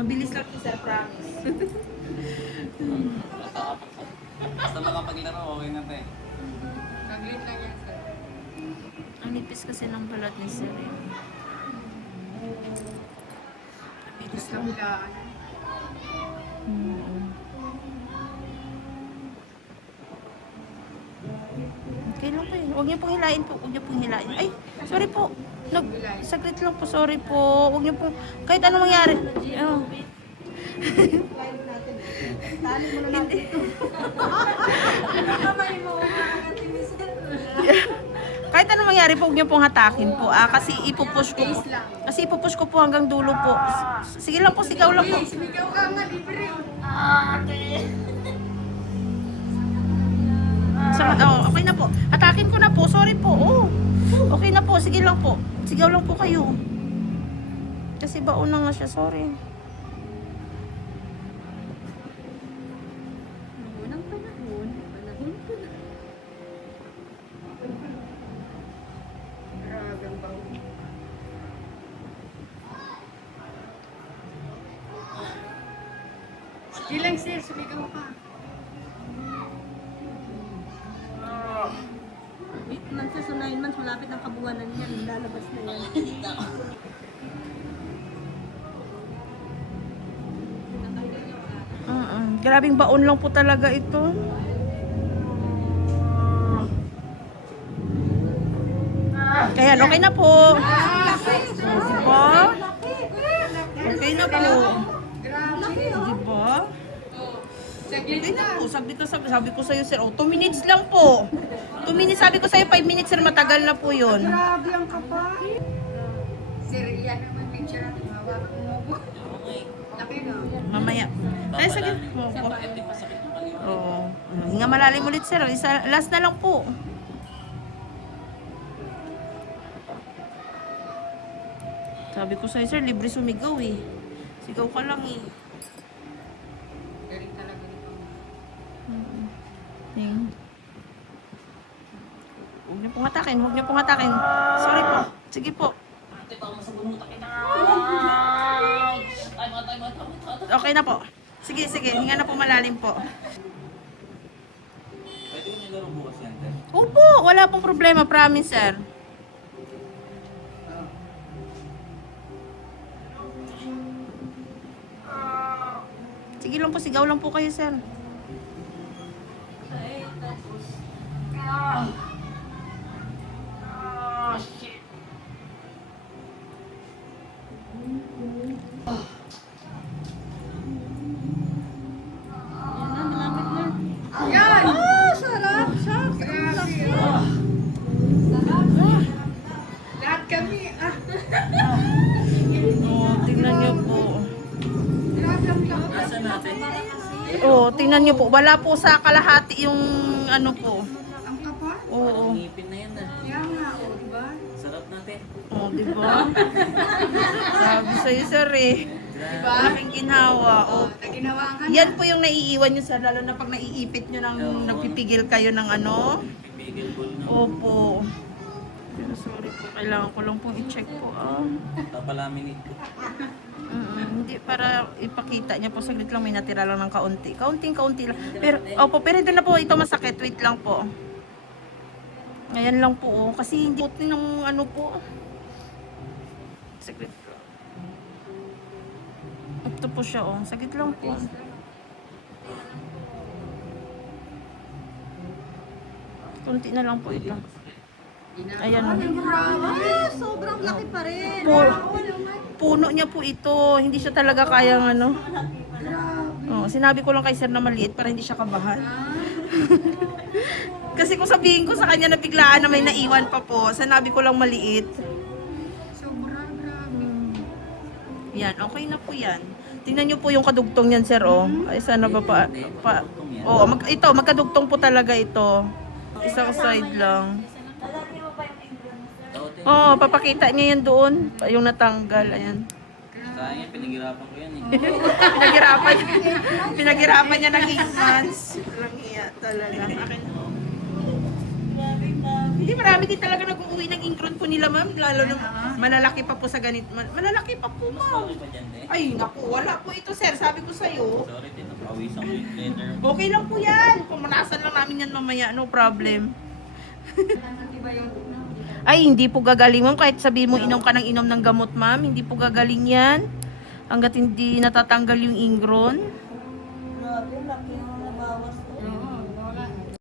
Mabilis lang po, sir, promise. Basta makapaglaro, okay na tayo. Saglit lang yan, sir. Ang nipis kasi ng balat ni sir. Mabilis lang. Kabilaan. Okay lang po yun. Huwag niyo pong hilain po. Huwag niyo pong hilain. Ay, sorry po. Saglit lang po. Sorry po. Huwag niyo pong... Kahit ano mangyari. Oh. Kahit ano mangyari po, huwag niyo pong hatakin po. Kasi ipupush ko po. Kasi ipupush ko po hanggang dulo po. Sige lang po, sigaw lang po. Sumigaw ka nga, libre. Okay na po. Hatakin ko na po. Sorry po. Oh. Okay na po. Sige lang po. Sigaw lang po kayo. Kasi baon na nga siya. Sorry. Unang panahon ko na. Grabe ang baho. Sige lang, sir. Sumigaw ka. 8 months sa 9 months, malapit ng kabuwanan yan. Lalabas na yan. Grabing baon lang po talaga ito. Kaya okay na po. Diba? Okay na po. Diba? Saglit Okay na po. Sabi ko sa'yo, sir. 2 minutes lang po. 2 minutes. Sabi ko sa'yo, 5 minutes, sir. Matagal na po yun. Grabe ang kapal. Sir, yan naman picture natin. Hawakan mo po. Laki na. Mamaya. Ay, sige. Hindi pa sakit ng kaliwa. Oo. Hinga malalim ulit, sir. Last na lang po. Sabi ko sa'yo, sir, libre sumigaw eh. Sigaw ka lang eh. Galing talaga nito. Huwag niyo pong hatakin. Huwag niyo pong hatakin. Sorry po. Sige po. Ate, baka masabumuta kita. Okay na po. Sige, sige. Hinga na po malalim po. Pwede ko nilaro bukas yan, Ter. Opo, wala pong problema. Promise, sir. Sige lang po. Sigaw lang po kayo, sir. Yan! Sarap! Sarap! Grabe. Lahat kami. Oh, tingnan niyo po. Grabe ang laki. Asa natin? Oh, tingnan niyo po. Wala po sa kalahati yung ano po. Ang kapal. Oo. Ngipin na yan, Yan nga, o, diba? Sarap natin. Oh, di ba? Sabi sa'yo, sir eh. Diba? Aking ginawa. Oh. Naginawaan ka na. Yan po yung naiiwan nyo, sir. Lalo na pag naiipit nyo ng nagpipigil kayo ng ano. Pipigil ko na. Opo. Pero sorry po. Kailangan ko lang pong i-check po. Papalaminate ko. Hindi, para ipakita niya po. Saglit lang, may natira lang ng kaunti. Kaunting-kaunti lang. Pero, opo, pero ito na po. Ito masakit. Wait lang po. Ngayon lang po. Oh. Kasi hindi po ng ano po. Saglit po. Ito po siya, oh. Saglit lang po. Kunti na lang po ito. Ayan, oh. Sobrang laki pa rin. Puno niya po ito. Hindi siya talaga kayang ano. Oh, sinabi ko lang kay sir na maliit para hindi siya kabahan. Kasi kung sabihin ko sa kanya na biglaan na may naiwan pa po, sinabi ko lang maliit. Sobrang grabe. Yan, okay na po yan. Tingnan niyo po yung kadugtong niyan, sir, oh. Ay, sana ba oh, magkadugtong po talaga ito. Isang side lang. Oh, papakita niya yan doon. Yung natanggal, ayan. Sayang yan, pinaghirapan ko yan eh. Pinaghirapan niya ng 8 months. Walang iya talaga. Akin. Grabe na. Hindi, marami din talaga nag-uwi ng ingron po nila, ma'am. Lalo na malalaki pa po sa ganit. Malalaki pa po, Mas ma'am. okay pa dyan, eh. Ay, naku, wala po ito, sir. Sabi ko sa'yo. Sorry, tito. Pawisan ko yung letter. Okay lang po yan. Pumanasan lang namin yan mamaya. No problem. Antibiotic na. Ay, hindi po gagaling, ma'am. Kahit sabihin mo inom ka ng inom ng gamot, ma'am. Hindi po gagaling yan. Hanggat hindi natatanggal yung ingron.